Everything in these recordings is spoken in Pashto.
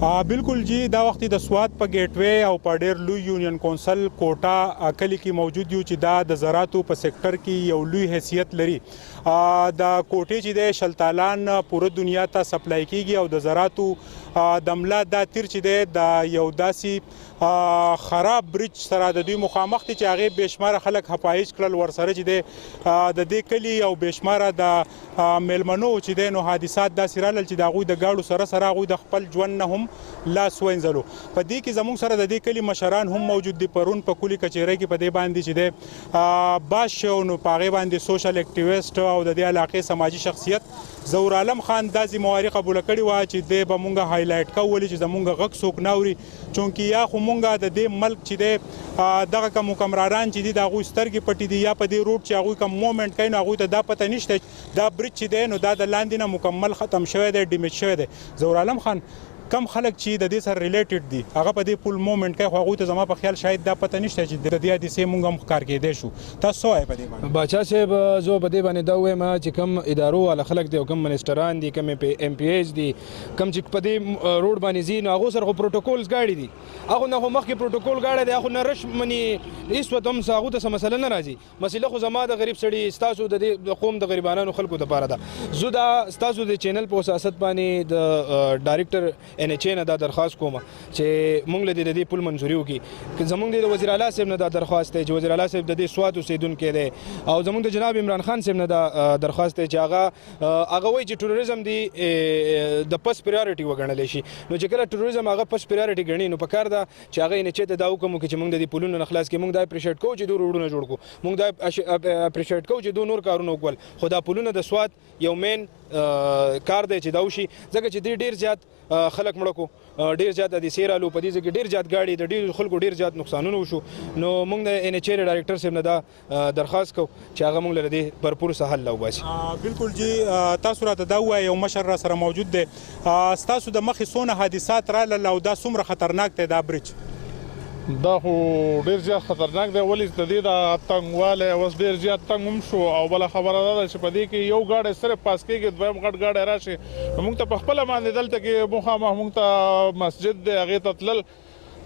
بالکل جی دا وخت د سوات په گیټ وے او په ډیر لوی یونین کونسل کوټا کلی کې موجود یو چې دا د زراعتو په سېکټر کې یو لوی حیثیت لري د کوټې چې د شلتالان پوره دنیا ته سپلای کیږي او د زراعتو د ملا دا تیر چې د یو داسي خراب برج سره د دوی مخامخ دي چې هغه بشمار خلک حفایج کړل ورسره چې د دې کلی او بشمار د میلمنو چې د نو حادثات داسې رالل چې د غوي د گاډو سره غوي د خپل ژوند نه هم لاس وینځلو په دې کې زموږ سره د دې کلی مشران هم موجود دي پرون په کلی کچېرې کې په دې باندې چې د باش نو پاغه باندې سوشل اکټیویسټ او د دې علاقې سماجی شخصیت زور عالم خان د ذمہواری قبول کړي و چې د بمونګه هایلایټ کول چې زمونږ غږ څوک ناوري چونکی یا خو مونږه د دې ملک چې د دغه کوم حکمرانان چې د غوي سترګې پټې دي یا په دې روټ چې هغه کوم مومنت کوي نو هغه ته دا پته نشته دا برج چې دی نو دا د لاندې نه مکمل ختم شوی دی ډیمیج شوی دی زور عالم خان کم خلک چې د دې سره ریلیټډ دي هغه په دې پول مومنت کوي خو هغه ته زما په خیال شاید دا پته نشته چې د دې حادثې مونږ هم ښکار کېدی شو تاسو وایئ په دې باندې باچا صاحب زه په دې باندې دا وایم چې کوم ادارو والا خلک دي او کوم منسټران دي کوم ایم پی ایز دي کوم چې په دې روډ باندې ځي نو هغو سره خو پروټوکولز ګاډي دي هغو نه خو مخکې پروټوکول ګاډی دی هغو نه رش مني هېڅ وخت هم هغو ته څه مسله نه راځي مسله خو زما د غریب سړي ستاسو د دې قوم د غریبانو خلکو دپاره ده زه دا ستاسو د چینل په اساست باندې د ډایرکټر ان ایچ اے نه دا درخواست کوم چې مونږ له دې پول منظوري وکړي که زمونږ د وزیر اعلی صاحب نه دا درخواست دی چې وزیر اعلی صاحب د دې سوات اوسیدونکی دی او زمونږ د جناب عمران خان صاحب نه دا درخواست دی چې هغه وایي چې ټوریزم دی د پس پریارټي وګڼلی شي نو چې کله ټوریزم هغه پس پریارټي ګڼي نو پکار ده چې هغه یې چې دا وکړو چې مونږ د دې پولونو نه خلاص کړو مونږ دا اپریشیټ کوو چې دوی روډونه جوړ کړو مونږ دا اپریشیټ کوو چې دوی نور کارونه وکړل خو دا پولونه د سوات یو مین کار دی چې دا وشي ځکه چې دوی ډېر زیات خلک مړه کو ډېر زیات د سیرالو په دې ځای کې ډېر زیات ګاډي د ډېرو خلکو ډېر زیات نقصانونه وشو نو موږ د ان ایچ اے ډایرکټر صاحب نه دا درخواست کوو چې هغه موږ له دې بھرپور څه حل راوباسي بالکل جی تاسو راته دا ووایئ یو مشر را سره موجود دی ستاسو د مخې څونه حادثات رالل او دا څومره خطرناک دی دا برج دا خو ډیر زیات خطرناک دی ولې د دې د تنګوالی اوس ډیر زیات تنګ هم شو او بله خبره دا ده چې په دې کې یو ګاډی صرف پاس کېږي دویم غټ ګاډی راشي نو موږ ته په خپله باندې دلته کې مخامخ موږ ته مسجد دی هغې ته تلل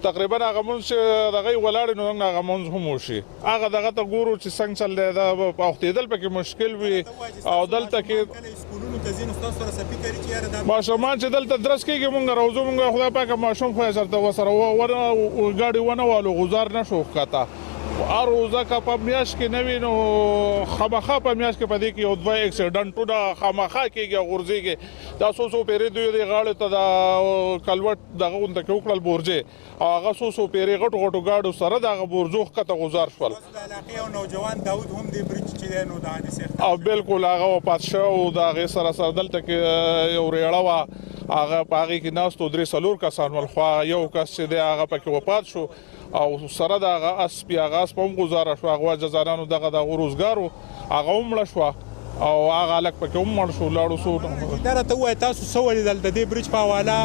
تقریبا هغه مونځ چې دغه ولاړ نو څنګه هغه مونځ هم وشي هغه دغه ته ګورو چې څنګه چل دی دا اوختېدل پکې مشکل وي او دلته کې ماشومان چې دلته درس کېږي مونږ روزو مونږ خدای پاکه ماشوم خو یې ورسره ګاډي ونه والو غزار نه شو ښکته هر روزه که په میاشت کې نه وي نو خامخا په میاشت کې په دې کې یو دوه اکسیډنټونه خامخا کېږي او غورځېږي دا څو پیرې دوی دې غاړې ته د کلوټ دغه غونډه کې وکړل بورجې او هغه څو پیرې غټو غټو ګاډو سره د هغه بورجو ښکته غزار شول نوجوان داود هم دې برج چې دی نو د حادثې او بالکل هغه وفات شوی او د هغې سره دلته کې یو ریړه وه هغه په هغې کې ناست و 3-4 کسان ول خو یو کس چې دی هغه پکې وفات شو او سره د هغه اس بیا هغه اس په هم ګزاره شو هغه جزارانو دغه د روزګار هغه هم مړه شوه او هغه هلک پکې هم مړ شو لاړو سو دا راته ووایه تاسو څه ولیدل د دې برج په حواله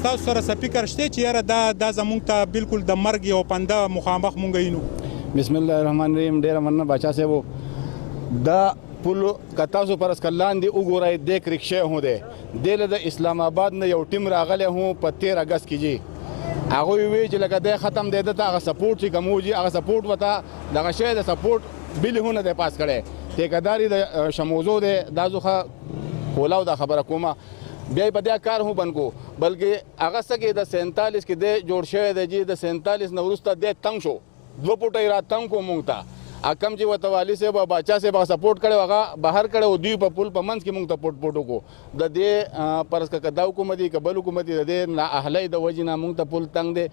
ستاسو سره څه فکر شته چې یاره دا زموږ ته بالکل د مرګ یو پنده مخامخ مونږ یینو بسم الله الرحمن الرحیم ډېره مننه باچا صاحبو دا پل که تاسو پر اسکلان دی وګورئ دی کرکشی هم دی دی له د اسلام آباد نه یو ټیم راغلی هم په 13 اګست کې جي هغوی وی چې لکه دی ختم دی دته هغه سپورټ چې کوم وجي هغه سپورټ وته دغه شی د سپورټ بیل هم نه دی پاس کړی ټیکهداري د شموزو دی دا زه کولاو دا خبره کومه بیا په دې کار هم بند کو بلکې هغه څه کې د 47 کې دی جوړ شوی دی چې د 47 نه وروسته دی تنګ شو 2 فوټه را تنګ کو مونږ ته کم چې ورته والي صاحب او باچا صاحب هغه سپورټ کړی هغه بهر کړی او دوی په پل په منځ کې مونږ ته پټ وکړو د دې فرض که دا حکومت دي که بل حکومت دي د دې نااهلۍ د وجې نه مونږ ته پل تنګ دی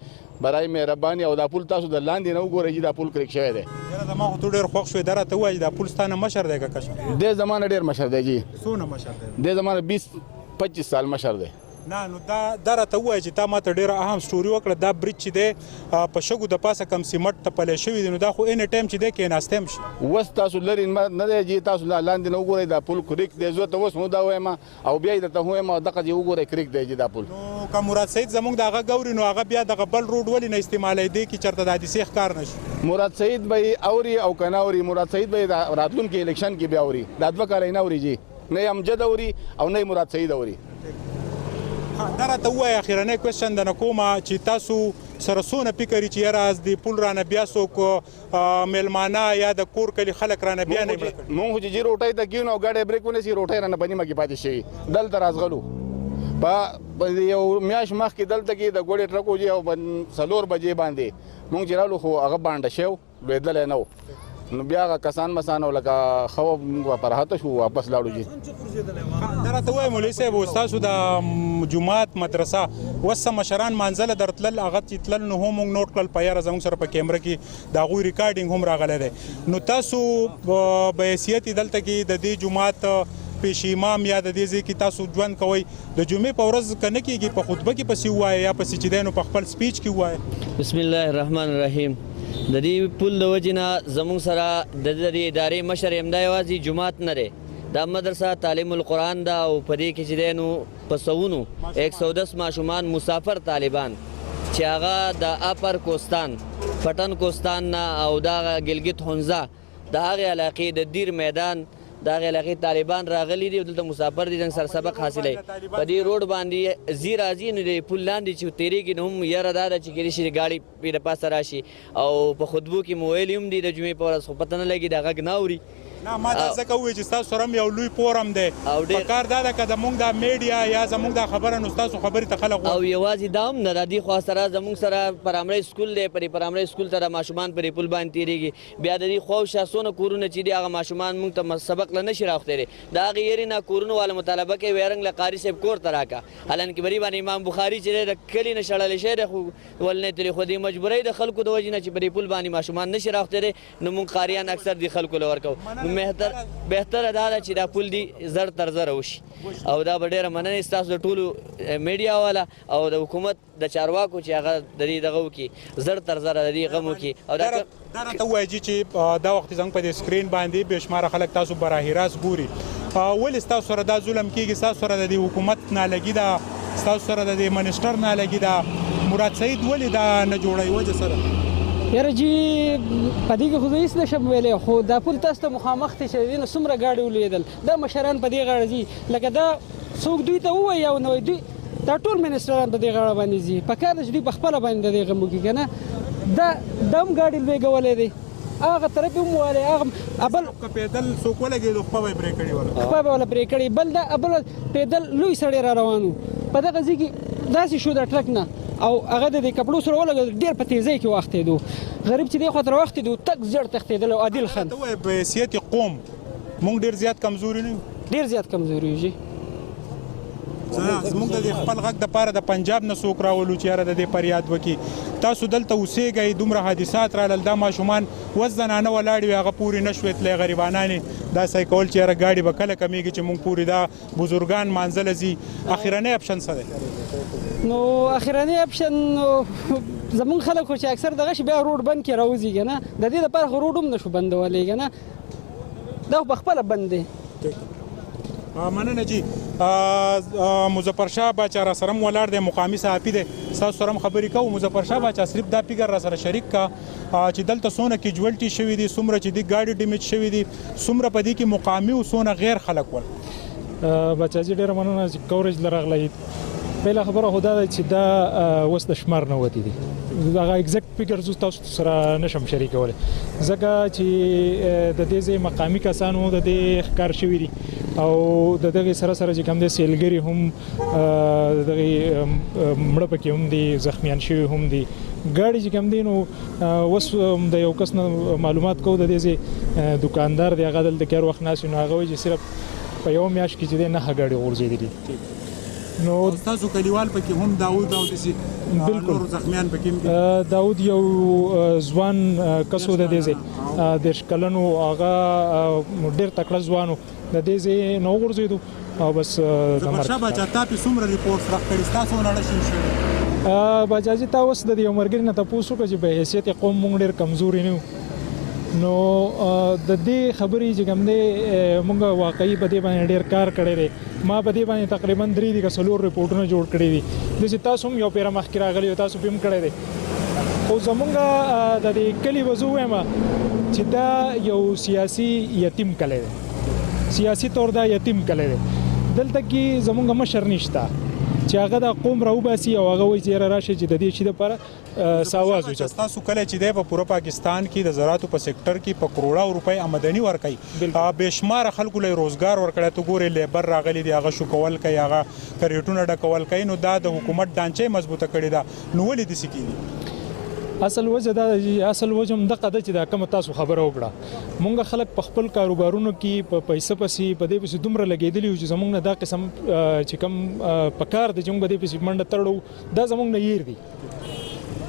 برای مهرباني او دا پل تاسو د لاندې نه وګورئ چې دا پل کرک شوی دی یاره زما خو تو ډېر خوښ شوې دا راته ووایه چې دا پل ستا نه مشر دی که کشر دې زما نه ډېر مشر دی جي څونه مشر دی دې زما نه 20-25 سال مشر دی نه نو دا راته ووایه چې تا ماته ډېره اهم سټوري وکړه دا برج چې دی په شګو د پاسه کم سیمټ ته پلی شوي دي نو دا خو اینی ټایم چې دی کېناستی هم شي اوس تاسو لرې نه دی چې تاسو لاندې نه وګورئ دا پل کریک دی زه ته اوس هم دا وایم او بیا یې درته وایم دغه چې وګورئ کریک دی چې دا پل نو که مراد سعید زموږ د هغه ګوري نو هغه بیا دغه بل روډ ولې نه استعمالوي دی کې چېرته د حادثې ښکار نه شي مراد سعید به یې اوري او که نه اوري مراد سعید به یې راتلونکي الیکشن کې بیا اوري دا 2 کاله یې نه اوري جي نه یې امجد اوري او نه یې مراد سعید اوري دا راته ووایه اخرنی کوېسچن درنه کومه چې تاسو سره څونه فکر چې یاره از د پل رانه بیا څوک میلمانه یا د کور کلي خلک رانه بیا نه مونږ خو چې روټۍ ته کېنو او ګاډی بریک ونیسي روټۍ رانه په نیمه کې پاتې شوي دلته راځغلو په یو میاشت مخکې دلته کې د ګوډې ټرک وجې او 4 بجې باندې مونږ چې رالو خو هغه بانډه شو لوېدلی نه و نو بیا هغه کسان مسان او لکه خو موږ په راحته شو واپس لاړو چې دا راته ووایه مولوي صاحب ستاسو د جومات مدرسه اوس څه مشران مانځله درتلل هغه چې تلل نو هم موږ نوټ کړل په یاره زموږ سره په کیمره کې د هغوی ریکارډینګ هم راغلی دی نو تاسو په حیثیت دلته کې د دې جومات پیش امام یا د دې ځای کې تاسو ژوند کوئ د جمعې په ورځ که نه کېږي په خطبه کې پسې ووایه یا پسې چې دی نو په خپل سپیچ کې ووایه بسم الله الرحمن الرحیم د دې پل د وجې نه زموږ سره د دې ادارې مشر همدا یوازې جومات نه دی دا مدرسه تعلیم القرآن ده او په دې کې چې دی نو په سوونو 110 ماشومان مسافر طالبان چې هغه د اپر کوستان پټن کوستان نه او دا ګلګت حنزه د هغې علاقې د دیر میدان د هغې علاقې طالبان راغلي دي او دلته مسافر دي څنګه سر سبق حاصلوي په دې روډ باندې ځي راځي نو د پل لاندې چې تېرېږي نو هم یاره دا ده چې کېدای شي ګاډي د پاسه راشي او په خطبو کې مو ویلي هم دي د جمعې په ورځ خو پته نه لګي دا غږ نه اوري نه ما دا ځکه ووایي چې ستاسو سره هم یو لوی پورم دی پکار دا ده که زموږ دا میډیا یا زموږ دا خبره نو ستاسو خبرې ته خلک او یوازې دا هم نه د دې خوا سره زموږ سره پرامړی سکول دی پرې پرامړی سکول ته د ماشومان پرې پل باندې تېرېږي بیا د دې خواوشا څونه کورونه چې دي هغه ماشومان موږ ته سبق له نشي راوښتلی د هغې یېرې نه کورونو والا مطالبه کوي ویرنګ له قاري صاحب کور ته راکړه حالانکې بری باندې امام بخاري چې دی د کلي نه شړلی شوی دی خو ولنې تللی خو د مجبورۍ د خلکو د وجې نه چې پرې پل باندې ماشومان نشي راوښتلی نو موږ قاریان اکثر دې خلکو له ورکوو نو بهتره دا ده چې دا پل دی زر تر زره وشي او دا به ډېره مننې ستاسو د ټولو میډیا والا او د حکومت د چارواکو چې هغه د دې دغه وکړي زر تر زره د دې غم وکړي او دا راته ووایي چې دا وخت زموږ په دې سکرین باندې بې شماره خلک تاسو براهي راست ګوري ولې ستاسو سره دا ظلم کېږي ستاسو سره د دې حکومت نالګي ده ستاسو سره د دې منسټر نالګي ده مراد سعید ولې دا نه جوړوي وجه سره یاره جی په دې کې خو زه هېڅ نشم ویلی خو دا پل تاسو ته مخامخ دی چې د دې نه څومره ګاډي ولوېدل دا مشران په دې غاړه ځي لکه دا څوک دوی ته ووایي او نه وایي دوی دا ټول منسټران په دې غاړه باندې ځي په کار ده چې دوی په خپله باندې د دې غم وکړي که نه دا هم ګاډي لوېږولی دی هغه طرف هم ووالی هغه بل که پیدل څوک ولګېدو خپه به یې پرې کړي وله خپه به وله پرې کړي بل دا بل پیدل لوی سړی را روان و په دغه ځای کې داسې شو د ټرک نه او هغه د دې کپړو سره ولګېدو ډېر په تیزۍ کې واختېدو غریب چې دې خوا ته راوختېدو تک زړ تښتېدل او عادل خان ته وایې په حیثیت قوم موږ ډېر زیات کمزوري نه یو ډېر زیات کمزوري یو جي زموږ د خپل غږ دپاره د پنجاب نه څوک راولو چې یاره د دې فریاد وکړي تاسو دلته اوسېږئ دومره حادثات رالل دا ماشومان اوس زنانه ولاړې وي هغه پورې نه شوې تللی غریبانانې دا سعی کول چې یاره ګاډي به کله کمیږي چې موږ پورې دا بزرګان مانځله ځي اخرنی اپشن څه دی نو اخرنی اپشن زمونږ خلک خو چې اکثر دغه شي بیا روډ بند کړي راوځي که نه د دې دپاره خو روډ هم نه شو بندولی که نه دا خو په خپله بند دی مننه جی مظفر شاه باچا را سره ولاړ دی مقامي صحافي دی ستاسو سره هم خبرې کوو مظفر شاه باچا صرف دا فکر را سره شریک کا چې دلته څونه کیجوالټي شوي دي څومره چې دي ګاډي ډیمیج شوي دي څومره په دې کې مقامي او څونه غیر خلک ول بچاجي ډېره مننه چې کوریج لرغلی بله خبره خو دا ده چې دا اوس د شمار نه وتي دي هغه اګزیکټ فګر زه تاسو سره نشم شریکولی ځکه چې د دې ځای مقامي کسان د دې ښکار شوي دي او د دغې سره سره چې کوم دی سیلګري هم د دغې مړه پکې هم دي زخمیان شوي هم دي ګاډي چې کوم دی نو اوس د یو کس نه معلومات کوو د دې ځای دوکاندار دی هغه دلته کار وخت ناست نو هغه وایي چې صرف په یو میاشت کې چې دی 9 ګاډي غورځېدلي نو تاسو کلیوال پکې هم داود او داسې نور زخمیان پکې هم داود یو ځوان کسو د دې ځای 10 کلنو هغه ډېر تکړه ځوان و د دې ځای نه وغورځېدو او بس مظفر شاه باچا تا پې څومره ریپورټ راکړي ستاسو ونه شین شوي باچاجي تا اوس د یو ملګري نه تپوس وکړه چې په حیثیت قوم موږ ډېر کمزوري نه یو نو د دې خبرې چې کوم دی موږ واقعي په دې باندې ډېر کار کړی دی ما په دې باندې تقریبا 3 دي که 4 ریپورټونه جوړ کړي دي داسې تاسو هم یو پیره مخکې راغلي او تاسو هم کړی دی خو زمونږ د دې کلي به زه ووایم چې دا یو سیاسي یتیم کلی دی سیاسي طور دا یتیم کلی دی دلته کې زمونږ مشر نشته چې هغه د قوم راوباسي او هغه وایي چې یاره راشي چې د دې شي دپاره ساواز وچت. تاسو کله چې دی په پوره پاکستان کې د زراعتو په سېکټر کې په کروڑه روپۍ آمدني ورکوي بېشماره خلکو له روزګار ورکړی ته ګورې لیبر راغلی دی هغه شو کول کوي هغه کریټونه ډکول کوي نو دا د حکومت ډانچې مضبوطه کړې ده نو ولې داسې کېږي؟ اصل وجه دا اصل وجه هم دغه ده چې دا کومه تاسو خبره وکړه مونږ خلک په خپل کاروبارونو کې په پیسه پسې په دې پسې دومره لګېدلي یو چې زمونږ نه دا قسم چې کوم په کار دی چې موږ په دې پسې منډه تړو دا زمونږ نه هیر دي.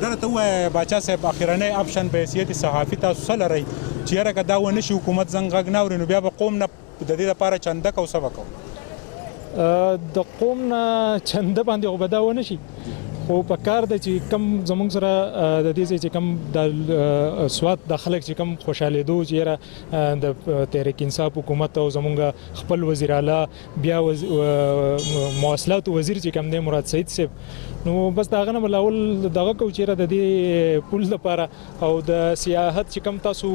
دا راته ووایه باچا صاحب اخرنی اپشن په حیثیت صحافي تاسو څه لرئ چې یاره که دا ونه شي حکومت زنګ غږ نه اوري نو بیا به قوم نه د دې لپاره چنده کو څه به کوو؟ د قوم نه چنده باندې خو به دا ونه شي خو په کار ده چې کم زمونږ سره د دې ځای چې کم د سوات د خلک چې کم خوشحالېدو چې یاره د تحریک انصاف حکومت او زمونږ خپل وزیر اعلی بیا مواصلات وزیر چې کم دی مراد سعید صاحب نو بس دا غنه بلاول دغه کو چې د دې پول لپاره او د سیاحت چې کم تاسو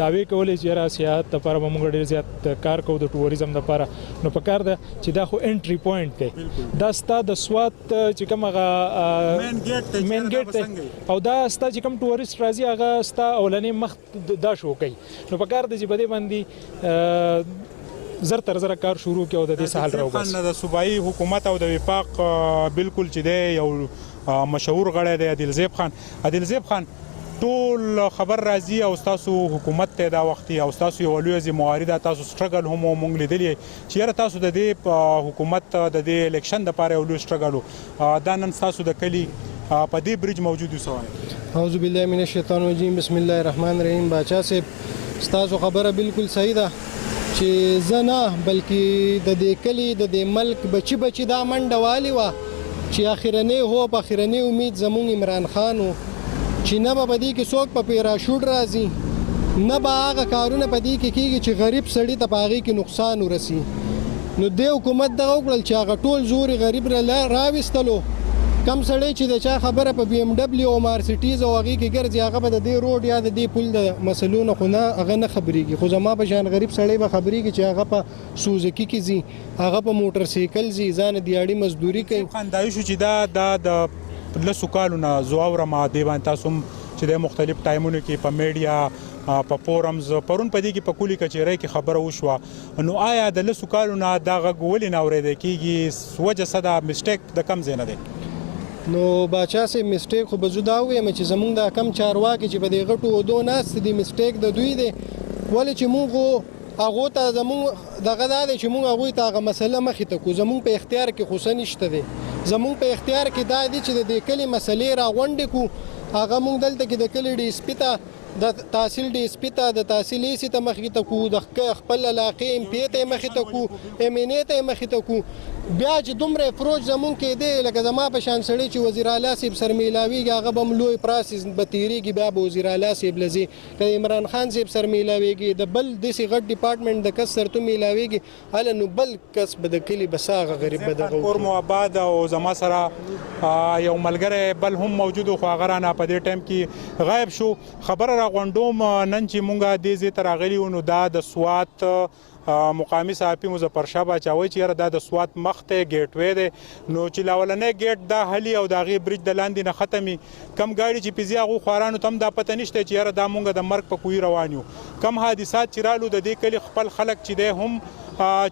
داوی کولې چې را سیاحت لپاره موږ ډیر زیات کار کوو د ټوریزم لپاره نو په کار ده چې دا خو انټری پوینټ دی دا ستا د سوات چې کم هغه مین ګیټ دی او دا ستا چې کم ټوریست راځي هغه ستا اولنې مخ دا شو کوي نو په کار ده چې بده باندې زر تر زر کار شروع کړو د دې سهال راو بس د صوبایي حکومت او د وفاق بالکل چې دی یو مشهور غړی دی عادل زیب خان ټول خبر راځي او تاسو حکومت ته دا وخت او تاسو یو لوی معارضه تاسو سټرګل هم مونږ لیدلی چې یاره تاسو د دې حکومت د دې الیکشن د لپاره یو لوی سټرګل دا نن تاسو د کلی په دې برج موجود یو اعوذ بالله من الشیطان الرجیم بسم الله الرحمن الرحیم باچا صاحب تاسو خبره بالکل صحیح ده چې زه نه بلکې د دې کلی د دې ملک بچی دا منډه والی وه چې اخرنی هو په اخرنی امید زمونږ عمران خان و چې نه به په دې کې څوک په پیراشوټ راځي نه به هغه کارونه په دې کې کېږي چې غریب سړي ته په هغې کې نقصان ورسي نو دې حکومت دغه وکړل چې هغه ټول زوري غریب راویستلو کم سړی چې د چا خبره په بی ام ډبلیو او مارسیټیز او هغې کې ګرځي هغه به د دې روډ یا د دې پل د مسلو نه خو نه هغه نه خبرېږي خو زما په شان غریب سړی به خبرېږي چې هغه په سوزکي کې ځي هغه په موټر سایکل ځي ځان دیاړي مزدوري کوي خاندایي شو چې دا د لسو کالو نه زه اورم دې باندې تاسو چې د مختلف ټایمونو کې په میډیا په فورمز پرون په دې کې په کلي کچېرۍ کې خبره وشوه نو آیا د لسو کالو نه دا غږ ولې نه اورېدی کېږي وجه څه ده مسټیک د کم ځای نه دی؟ نو باچا صاحب مسټیک خو به زه دا ووایم چې زمونږ دا کم چارواکي چې په دې غټو عهدو ناست دي مسټیک د دوی دی ولې چې موږ هغو ته زمونږ دغه دا دی چې موږ هغوی ته هغه مسله مخې ته کړو زمونږ په اختیار کې خو څه نشته دی زمونږ په اختیار کې دا دی چې د دې کلي مسلې راغونډې کړو هغه موږ دلته کې د کلي ډي اس پي ته د تحصیل ډي اس پي ته د تحصیل ای سي ته مخې ته کړو د خپل علاقې ام پی ته مخې ته کړو ام ان اے ته مخې ته کړو بیا چې دومره اپروچ زمونږ کې دی لکه زما په شان سړی چې وزیر اعلی صاحب سره میلاویږي هغه به هم لوی پراسس به تېرېږي بیا به وزیر اعلی صاحب له ځي که عمران خان صاحب سره میلاویږي د بل داسې غټ ډپارټمنټ د کس سره تو میلاویږي هله نو بل کس به د کلي بس هغه غریب به دغه کور مو آباد او زما سره یو ملګری بل هم موجود خو هغه رانه په دې ټایم کې غایب شو خبره راغونډوم نن چې مونږ دې ځای ته راغلي وو نو دا د سوات مقامی صحافي مظفر شاه باچاوي چې یاره دا د سوات مخ ته ګیټ وی دی نو چې لاولنی ګیټ دا هلي او د هغې برج د لاندې نه ختمي کم ګاډي چې پېځي هغو خوارانو ته هم دا پته نشته چې یاره دا مونږ د مرګ په کوی روان یو کم حادثات چې رالو د دې کلي خپل خلک چې دی هم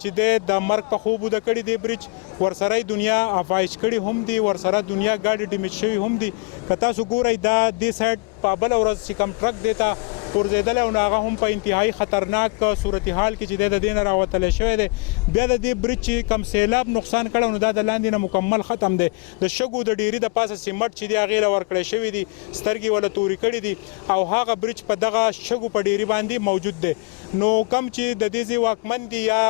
چې د مرګ په خوب وده کړي دی برج ورسره دنیا افایش کړي هم دي ورسره دنیا ګاډي ډیمیج شوي هم دي که تاسو ګورئ دا دې سایډ په بله ورځ چې کم ټرک دی ته غورځېدلی او نو هغه هم په انتهایي خطرناک صورتحال کې چې دی د دې نه راوتلی شوی دی بیا د دې برج چې کم سیلاب نقصان کړی نو دا د لاندې نه مکمل ختم دی د شګو د ډیري د پاسه سیمټ چې دی هغې له ورکړی شوي دي سترګې وله تورې کړي دي او هغه برج په دغه شګو په ډیري باندې موجود دی نو کم چې د دې ځای واکمن دي یا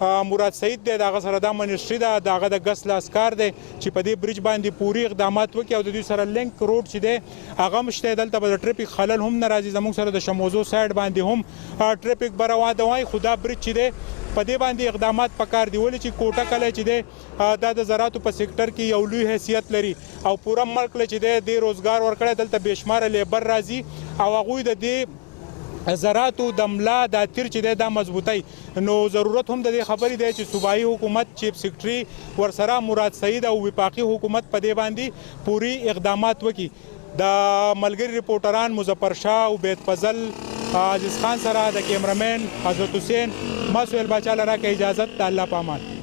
مراد سعید دی دغه سره دا منسټري ده دغه د ګس لاسکار دی چې په دې برج باندې پوري اقدامات وکړي او د دوی سره لینک روډ چې دی هغه هم شته دلته به د ټریفیک خلل هم نه راځي زموږ سره د شموزو سایډ باندې هم ټریفیک به روان دی خو دا برج چې دی په دې باندې اقدامات پکار دی ولې چې کوټه کلی چې دی دا د زراعتو په سیکټر کې یو لوی حیثیت لري او پوره ملک له چې دی روزګار ورکړی دلته بېشماره لیبر راځي او هغوی د دې زراعتو د ملا د تیر چې دی دا مضبوطی نو ضرورت هم د دې خبرې دی چې صوبایي حکومت چیف سیکرټري ورسره مراد سعید او وفاقي حکومت په دې باندې پوری اقدامات وکړي. د ملګري ریپورټران مظفر شاه عبید فضل عزیز خان سره د کیمرمین حضرت حسین ما سهیل باچا لره که اجازت د الله په امان.